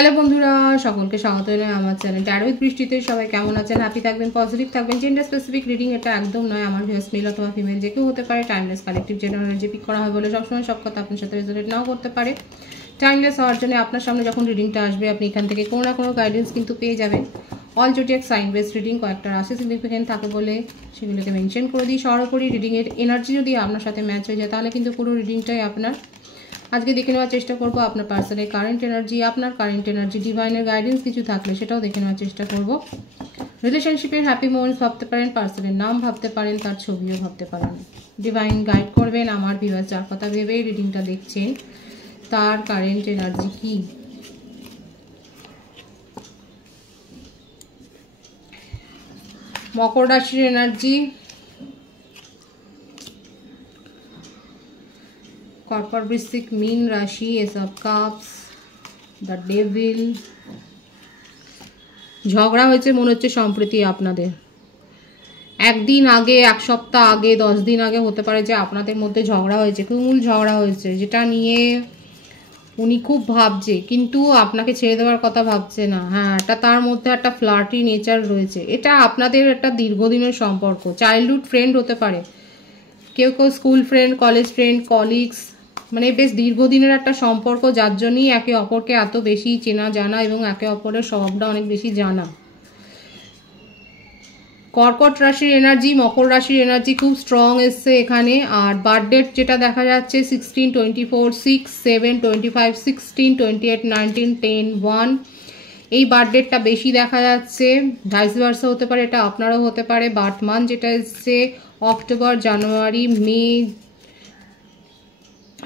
Hello বন্ধুরা, সকলকে স্বাগত জানাই আমার চ্যানেল ট্যারো উইথ বৃষ্টিতে। সবাই কেমন আছেন? হ্যাপি থাকবেন, পজিটিভ থাকবেন। জেন্ডার স্পেসিফিক রিডিং এটা একদম নয়, আমার ভিউয়ার্স মেল অথবা ফিমেল যে কেউ হতে পারে। Timeless collective general energy pick করা হয় বলে সবসময় সব কথা আপনার সাথে রেজোনেট নাও করতে পারে। টাইমলেস হওয়ার জন্য আপনার সামনে যখন রিডিংটা আসবে আপনি এখান থেকে কোনো না কোনো গাইডেন্স কিন্তু পেয়ে যাবেন। All zodiac sign base reading কয়েকটা রাশি সিগনিফিকেন্ট থাকে বলে সেগুলোকে মেনশন করে দিই। সর্বোপরি রিডিংয়ের এনার্জি যদি আপনার সাথে ম্যাচ হয়ে যায় তাহলে কিন্তু পুরো রিডিংটাই আপনার। আজকে দেখে নেওয়ার চেষ্টা করব আপনার পার্সনের কারেন্ট এনার্জি, আপনার কারেন্ট এনার্জি, ডিভাইনের গাইডেন্স কিছু থাকলে সেটাও দেখে নেওয়ার চেষ্টা করব। রিলেশনশিপের হ্যাপি মোমেন্টস ভাবতে পারেন, পার্সনের নাম ভাবতে পারেন, তার ছবিও ভাবতে পারেন। ডিভাইন গাইড করবেন আমার ভিউয়ার্স যার কথা ভেবেই রিডিংটা দেখছেন তার কারেন্ট এনার্জি কি। মকর রাশির এনার্জি, কর্কট বৃশ্চিক মীন রাশি, S of cups, the devil. ঝগড়া হয়েছে মনে হচ্ছে সম্প্রতি আপনাদের, একদিন আগে, এক সপ্তাহ আগে, 10 দিন আগে হতে পারে যে আপনাদের মধ্যে ঝগড়া হয়েছে, তুমুল ঝগড়া হয়েছে, যেটা নিয়ে উনি খুব ভাবছে কিন্তু আপনাকে ছেড়ে দেওয়ার কথা ভাবছে না। হ্যাঁ, এটা তার মধ্যে একটা ফ্লার্টি নেচার রয়েছে। এটা আপনাদের একটা দীর্ঘদিনের সম্পর্ক, চাইল্ডহুড ফ্রেন্ড হতে পারে, কেউ কেউ school friend, college friend, colleagues, মানে বেশ দীর্ঘদিনের একটা সম্পর্ক, যার জন্যই একে অপরকে এত বেশি চেনা জানা এবং একে অপরের স্বভাবটা অনেক বেশি জানা। কর্কট রাশির এনার্জি, মকর রাশির এনার্জি খুব স্ট্রং এসছে এখানে। আর বার্থডেট যেটা দেখা যাচ্ছে 16, 24, 6, 7, 25, 16, 28, 19, 10, 1, এই বার্থডেটটা বেশি দেখা যাচ্ছে। ভাইস ভার্সা হতে পারে, এটা আপনারও হতে পারে। বার্থ মান্থ যেটা এসছে অক্টোবর, জানুয়ারি, মে,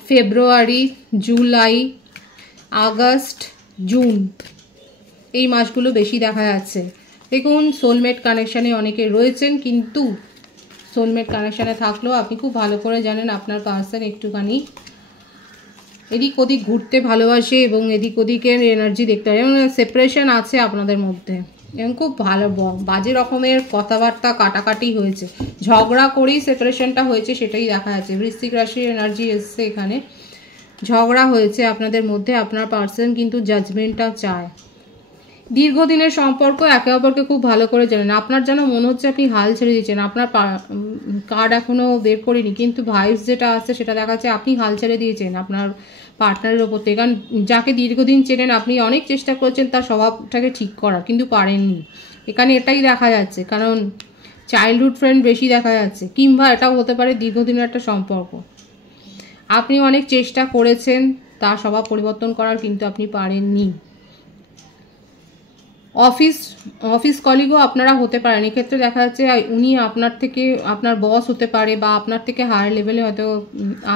ফেব্রুয়ারি, জুলাই, আগস্ট, জুন, এই মাসগুলো বেশি দেখা যাচ্ছে। দেখুন, সোলমেট কানেকশানে অনেকে রয়েছেন, কিন্তু সোলমেট কানেকশানে থাকলেও আপনি খুব ভালো করে জানেন আপনার পার্সন একটুখানি এদিক ওদিক ঘুরতে ভালোবাসে এবং এদিক ওদিকের এনার্জি দেখতে হয়, এবং সেপারেশন আছে আপনাদের মধ্যে, এবং খুব ভালো বাজে রকমের কথাবার্তা কাটাকাটি হয়েছে, ঝগড়া করেই সেপারেশনটা হয়েছে সেটাই দেখা যাচ্ছে। বৃশ্চিক রাশির এনার্জি এসছে এখানে, ঝগড়া হয়েছে আপনাদের মধ্যে, আপনার পার্সন কিন্তু জাজমেন্টটা চায়। দীর্ঘদিনের সম্পর্ক, একে অপরকে খুব ভালো করে জানেন। আপনার যেন মনে হচ্ছে আপনি হাল ছেড়ে দিচ্ছেন, আপনার কার্ড এখনও বের করিনি কিন্তু ভাইবস যেটা আসছে সেটা দেখাচ্ছে আপনি হাল ছেড়ে দিয়েছেন আপনার পার্টনারের ওপর থেকে। কারণ যাকে দীর্ঘদিন চেনেন আপনি অনেক চেষ্টা করছেন তার স্বভাবটাকে ঠিক করার, কিন্তু পারেননি। এখানে এটাই দেখা যাচ্ছে, কারণ চাইল্ডহুড ফ্রেন্ড বেশি দেখা যাচ্ছে, কিংবা এটাও হতে পারে দীর্ঘদিনের একটা সম্পর্ক। আপনি অনেক চেষ্টা করেছেন তার স্বভাব পরিবর্তন করার, কিন্তু আপনি পারেননি। অফিস কলিগও আপনারা হতে পারেন, এক্ষেত্রে দেখা যাচ্ছে উনি আপনার থেকে, আপনার বস হতে পারে বা আপনার থেকে হায়ার লেভেলে হয়তো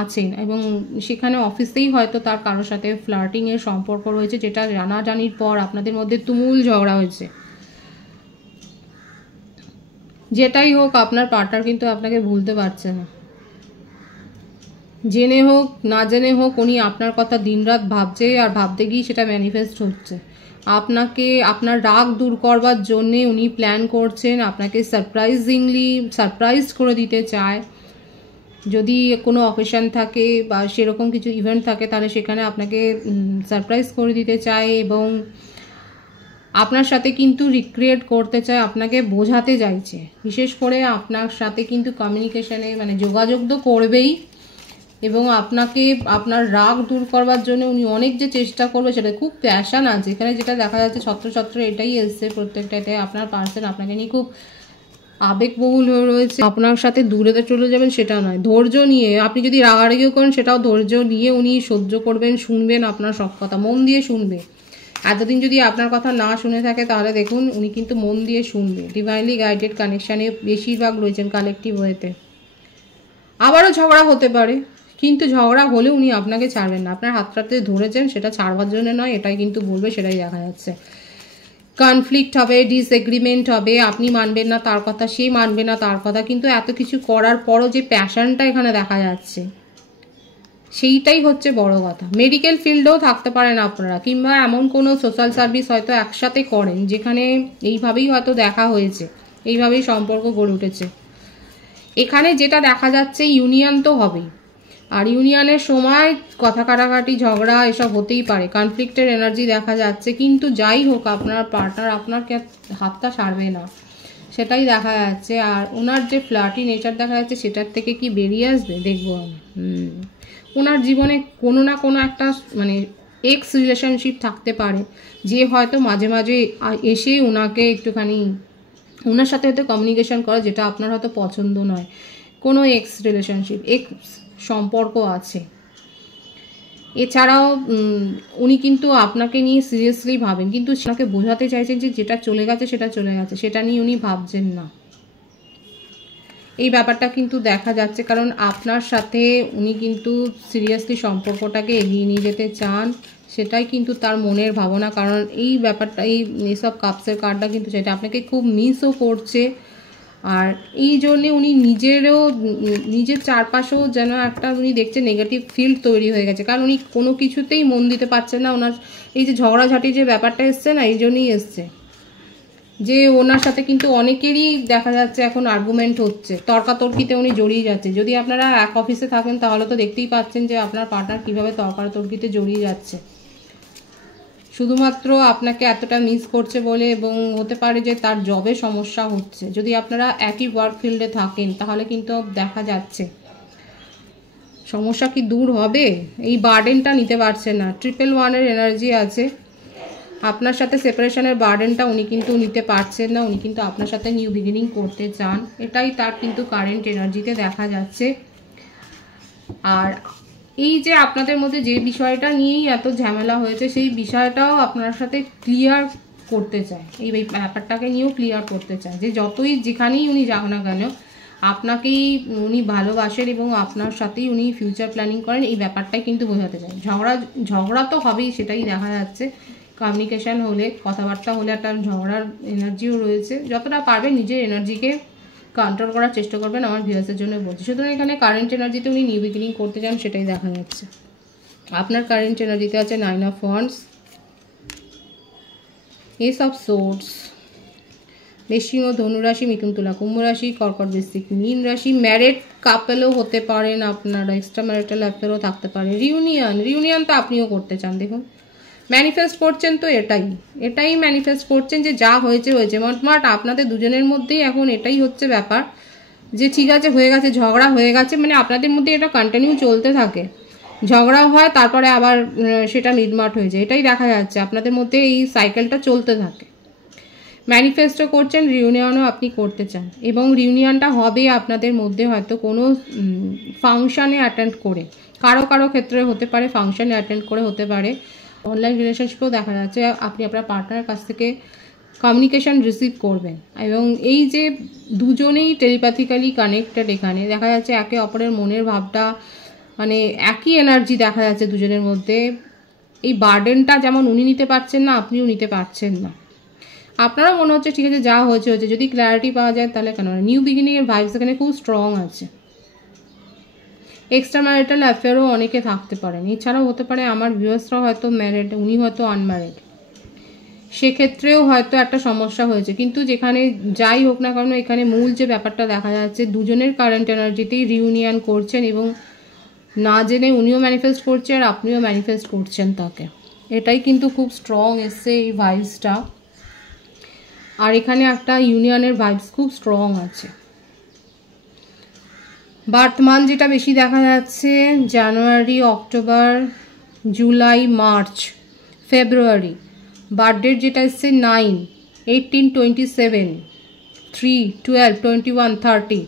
আছেন, এবং সেখানে অফিসেই হয়তো তার কারোর সাথে ফ্লার্টিংয়ের সম্পর্ক রয়েছে, যেটা জানাজানির পর আপনাদের মধ্যে তুমুল ঝগড়া হয়েছে। যেটাই হোক আপনার পার্টনার কিন্তু আপনাকে ভুলতে পারছে না, জেনে হোক না জেনে হোক উনি আপনার কথা দিনরাত ভাবছে, আর ভাবতে গিয়ে সেটা ম্যানিফেস্ট হচ্ছে। আপনাকে, আপনার রাগ দূর করবার জন্যে উনি প্ল্যান করছেন, আপনাকে সারপ্রাইজ করে দিতে চায়। যদি কোনো অকেশন থাকে বা সেরকম কিছু ইভেন্ট থাকে তাহলে সেখানে আপনাকে সারপ্রাইজ করে দিতে চায়, এবং আপনার সাথে কিন্তু রিক্রিয়েট করতে চায়, আপনাকে বোঝাতে চাইছে। বিশেষ করে আপনার সাথে কিন্তু কমিউনিকেশনে, মানে যোগাযোগ তো করবেই, এবং আপনাকে, আপনার রাগ দূর করবার জন্য উনি অনেক যে চেষ্টা করবে সেটা খুব প্যাশন আছে এখানে, যেটা দেখা যাচ্ছে ছত্র এটাই এসছে প্রত্যেকটাতে। আপনার পার্সন আপনাকে নিয়ে খুব আবেগবহুল হয়ে রয়েছে, আপনার সাথে দূরে চলে যাবেন সেটা নয়, ধৈর্য নিয়ে, আপনি যদি রাগারাগিও করেন সেটাও ধৈর্য নিয়ে উনি সহ্য করবেন, শুনবেন আপনার সব কথা, মন দিয়ে শুনবে। এতদিন যদি আপনার কথা না শুনে থাকে তাহলে দেখুন উনি কিন্তু মন দিয়ে শুনবে। ডিভাইনলি গাইডেড কানেকশানে বেশিরভাগ রয়েছেন কালেকটিভ ওয়েতে। আবারও ঝগড়া হতে পারে, কিন্তু ঝগড়া হলে উনি আপনাকে ছাড়বেন না, আপনার হাতটাতে ধরেছেন সেটা ছাড়বার জন্য নয়, এটাই কিন্তু বলবে, সেটাই দেখা যাচ্ছে। কনফ্লিক্ট হবে, ডিসএগ্রিমেন্ট হবে, আপনি মানবেন না তার কথা, সে মানবে না তার কথা, কিন্তু এত কিছু করার পরও যে প্যাশনটা এখানে দেখা যাচ্ছে সেইটাই হচ্ছে বড় কথা। মেডিকেল ফিল্ডেও থাকতে পারেন আপনারা, কিংবা এমন কোনো সোশ্যাল সার্ভিস হয়তো একসাথে করেন যেখানে এইভাবেই হয়তো দেখা হয়েছে, এইভাবেই সম্পর্ক গড়ে উঠেছে। এখানে যেটা দেখা যাচ্ছে ইউনিয়ন তো হবেই, আর ইউনিয়নের সময় কথা কাটাকাটি ঝগড়া এসব হতেই পারে, কনফ্লিক্টের এনার্জি দেখা যাচ্ছে, কিন্তু যাই হোক আপনার পার্টনার আপনার হাতটা ছাড়বে না, সেটাই দেখা যাচ্ছে। আর ওনার যে ফ্লার্টি নেচার দেখা যাচ্ছে সেটার থেকে কি বেরিয়ে আসবে দেখবো আমি। ওনার জীবনে কোনো না কোনো একটা মানে এক্স রিলেশনশিপ থাকতে পারে, যে হয়তো মাঝে মাঝে এসে ওনাকে একটুখানি ওনার সাথে হয়তো কমিউনিকেশন করা, যেটা আপনার হয়তো পছন্দ নয়। কোনো এক্স রিলেশনশিপ, এক্স সম্পর্ক আছে। এছাড়াও উনি কিন্তু আপনাকে নিয়ে সিরিয়াসলি ভাবেন, কিন্তু সেটাকে বোঝাতে চাইছেন যে যেটা চলে গেছে সেটা চলে গেছে, সেটা নিয়ে উনি ভাবছেন না। এই ব্যাপারটা কিন্তু দেখা যাচ্ছে, কারণ আপনার সাথে উনি কিন্তু সিরিয়াসলি সম্পর্কটাকে এগিয়ে নিয়ে যেতে চান, সেটাই কিন্তু তার মনের ভাবনা। কারণ এই ব্যাপারটা, এইসব কাপসের কার্ডটা কিন্তু সেটা আপনাকে খুব মিসও করছে। আর এই জন্যে উনি নিজের চারপাশেও যেন একটা উনি দেখছে নেগেটিভ ফিল্ড তৈরি হয়ে গেছে, কারণ উনি কোনো কিছুতেই মন দিতে পারছেন না। ওনার এই যে ঝগড়াঝাটি যে ব্যাপারটা এসছে না, এই জন্যই এসছে যে ওনার সাথে কিন্তু অনেকেরই দেখা যাচ্ছে এখন আর্গুমেন্ট হচ্ছে, তর্কাতর্কিতে উনি জড়িয়ে যাচ্ছে। যদি আপনারা এক অফিসে থাকেন তাহলে তো দেখতেই পাচ্ছেন যে আপনার পার্টনার কীভাবে তর্কাতর্কিতে জড়িয়ে যাচ্ছে, শুধুমাত্র আপনাকে এতটা মিস করছে বলে। এবং হতে পারে যে তার জবে সমস্যা হচ্ছে। যদি আপনারা একই ওয়ার্ক ফিল্ডে থাকেন তাহলে কিন্তু দেখা যাচ্ছে সমস্যা কি দূর হবে, এই বার্ডেনটা নিতে পারছে না। 111-এর এনার্জি আছে, আপনার সাথে সেপারেশনের বার্ডেনটা উনি কিন্তু নিতে পারছেন না। উনি কিন্তু আপনার সাথে নিউ বিগিনিং করতে চান, এটাই তার কিন্তু কারেন্ট এনার্জিতে দেখা যাচ্ছে। আর এই যে আপনাদের মধ্যে যে বিষয়টা নিয়েই এত ঝামেলা হয়েছে, সেই বিষয়টাও আপনার সাথে ক্লিয়ার করতে চায়, এই ব্যাপারটাকে নিয়েও ক্লিয়ার করতে চায় যে যতই যেখানেই উনি যাক না কেন আপনাকেই উনি ভালোবাসেন এবং আপনার সাথেই উনি ফিউচার প্ল্যানিং করেন, এই ব্যাপারটাই কিন্তু বোঝাতে চায়। ঝগড়া তো হবেই, সেটাই দেখা যাচ্ছে। কমিউনিকেশন হলে, কথাবার্তা হলে একটা ঝগড়ার এনার্জিও রয়েছে। যতটা পারবেন নিজের এনার্জিকে কন্ট্রোল করার চেষ্টা করবেন, আমার ভিউয়ার্সের জন্য বলছি। সুতরাং এখানে কারেন্ট এনার্জিতে উনি নিউ বিগিনিং করতে চান, সেটাই দেখা যাচ্ছে। আপনার কারেন্ট এনার্জিতে আছে 9 of wands, S of swords, বৃশ্চিক ও ধনুরাশি, মিথুন তুলা কুম্ভ রাশি, কর্কট বৃশ্চিক মীন রাশি। ম্যারিড কাপেলও হতে পারেন আপনারা, এক্সট্রা ম্যারিটাল অ্যাফেয়ারও থাকতে পারে। রিউনিয়ন তো আপনিও করতে চান। দেখুন ম্যানিফেস্ট করছেন তো এটাই ম্যানিফেস্ট করছেন যে যা হয়েছে হয়েছে। মোটমাট আপনাদের দুজনের মধ্যেই এখন এটাই হচ্ছে ব্যাপার যে ঠিক আছে হয়ে গেছে, ঝগড়া হয়ে গেছে, মানে আপনাদের মধ্যে এটা কন্টিনিউ চলতে থাকে, ঝগড়া হয় তারপরে আবার সেটা মিটমাট হয়ে যায়, এটাই দেখা যাচ্ছে আপনাদের মধ্যে এই সাইকেলটা চলতে থাকে। ম্যানিফেস্টও করছেন, রিউনিয়নও আপনি করতে চান, এবং রিউনিয়নটা হবে আপনাদের মধ্যে হয়তো কোনো ফাংশানে অ্যাটেন্ড করে, কারো ক্ষেত্রে হতে পারে ফাংশানে অ্যাটেন্ড করে, হতে পারে অনলাইন রিলেশনশিপেও দেখা যাচ্ছে আপনি আপনার পার্টনারের কাছ থেকে কমিউনিকেশন রিসিভ করবেন। এবং এই যে দুজনেই টেলিপ্যাথিক্যালি কানেক্টেড, এখানে দেখা যাচ্ছে একে অপরের মনের ভাবটা মানে একই এনার্জি দেখা যাচ্ছে দুজনের মধ্যে। এই বার্ডেনটা যেমন উনি নিতে পারছেন না, আপনিও নিতে পারছেন না। আপনারও মনে হচ্ছে ঠিক আছে যা হয়েছে হয়েছে, যদি ক্ল্যারিটি পাওয়া যায় তাহলে কেন। নিউ বিগিনিংয়ের ভাইবস এখানে খুব স্ট্রং আছে। এক্সট্রা ম্যারিটাল অ্যাফেয়ারও অনেকে থাকতে পারেন। এছাড়াও হতে পারে আমার ভিউয়ার্সরা হয়তো ম্যারিড, উনি হয়তো আনম্যারিড, সেক্ষেত্রেও হয়তো একটা সমস্যা হয়েছে। কিন্তু যেখানে যাই হোক না কেন, এখানে মূল যে ব্যাপারটা দেখা যাচ্ছে দুজনের কারেন্ট এনার্জিতেই রিউনিয়ন করছেন, এবং না জেনে উনিও ম্যানিফেস্ট করছে আর আপনিও ম্যানিফেস্ট করছেন তাকে, এটাই কিন্তু খুব স্ট্রং এসছে এই ভাইবসটা। আর এখানে একটা ইউনিয়নের ভাইবস খুব স্ট্রং আছে। বার্থ মান্থ যেটা বেশি দেখা যাচ্ছে জানুয়ারি, অক্টোবর, জুলাই, মার্চ, ফেব্রুয়ারি। বার্থডেট যেটা এসছে 9, 18, 27, 3, 12, 21, 30,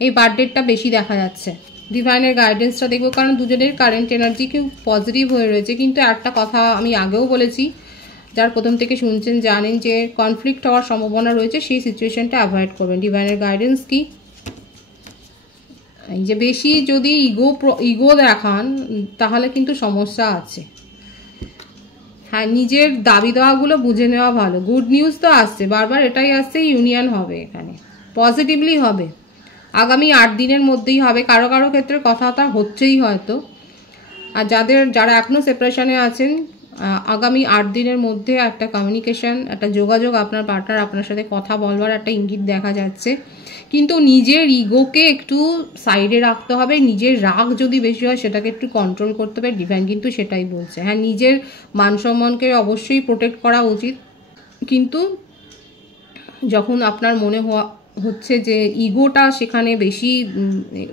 এই বার্থডেটটা বেশি দেখা যাচ্ছে। ডিভাইনের গাইডেন্সটা দেখবো, কারণ দুজনের কারেন্ট এনার্জি খুব পজিটিভ হয়ে রয়েছে। কিন্তু একটা কথা আমি আগেও বলেছি, যার প্রথম থেকে শুনছেন জানেন যে কনফ্লিক্ট হওয়ার সম্ভাবনা রয়েছে, সেই সিচুয়েশনটা অ্যাভয়েড করবেন। ডিভাইনের গাইডেন্স কি, এই যে বেশি যদি ইগো দেখান তাহলে কিন্তু সমস্যা আছে। হ্যাঁ, নিজের দাবি দেওয়াগুলো বুঝে নেওয়া ভালো। গুড নিউজ তো আসছে, বারবার এটাই আসছে, ইউনিয়ন হবে, এখানে পজিটিভলি হবে, আগামী 8 দিনের মধ্যেই হবে। কারো ক্ষেত্রে কথাটা হচ্ছেই হয়তো। আর যারা এখনও সেপারেশনে আছেন আগামী 8 দিনের মধ্যে একটা কমিউনিকেশন, একটা যোগাযোগ, আপনার পার্টনার আপনার সাথে কথা বলবার একটা ইঙ্গিত দেখা যাচ্ছে। কিন্তু নিজের ইগোকে একটু সাইডে রাখতে হবে, নিজের রাগ যদি বেশি হয় সেটাকে একটু কন্ট্রোল করতে হবে, ডিভাইন কিন্তু সেটাই বলছে। হ্যাঁ, নিজের মান সম্মানকে অবশ্যই প্রোটেক্ট করা উচিত, কিন্তু যখন আপনার মনে হচ্ছে যে ইগোটা সেখানে বেশি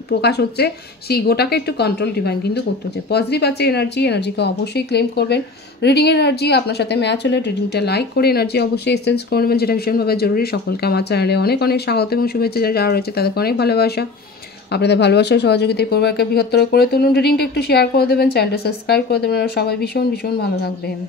প্রকাশ হচ্ছে, সেই ইগোটাকে একটু কন্ট্রোল ডিভাইন কিন্তু করতে হচ্ছে। পজিটিভ আছে এনার্জিকে অবশ্যই ক্লেম করবেন। রিডিং এনার্জি আপনার সাথে ম্যাচ হলে রিডিংটা লাইক করে এনার্জি অবশ্যই এক্সচেঞ্জ করবেন, যেটা ভীষণভাবে জরুরি। সকলকে আমার চ্যানেলে অনেক অনেক স্বাগত এবং শুভেচ্ছা। যারা রয়েছে তাদেরকে অনেক ভালোবাসা। আপনাদের ভালোবাসা সহযোগিতায় পরিবারকে বৃহত্তর করে তুলুন। রিডিংটা একটু শেয়ার করে দেবেন, চ্যানেলটা সাবস্ক্রাইব করে দেবেন। সবাই ভীষণ ভীষণ ভালো থাকবেন।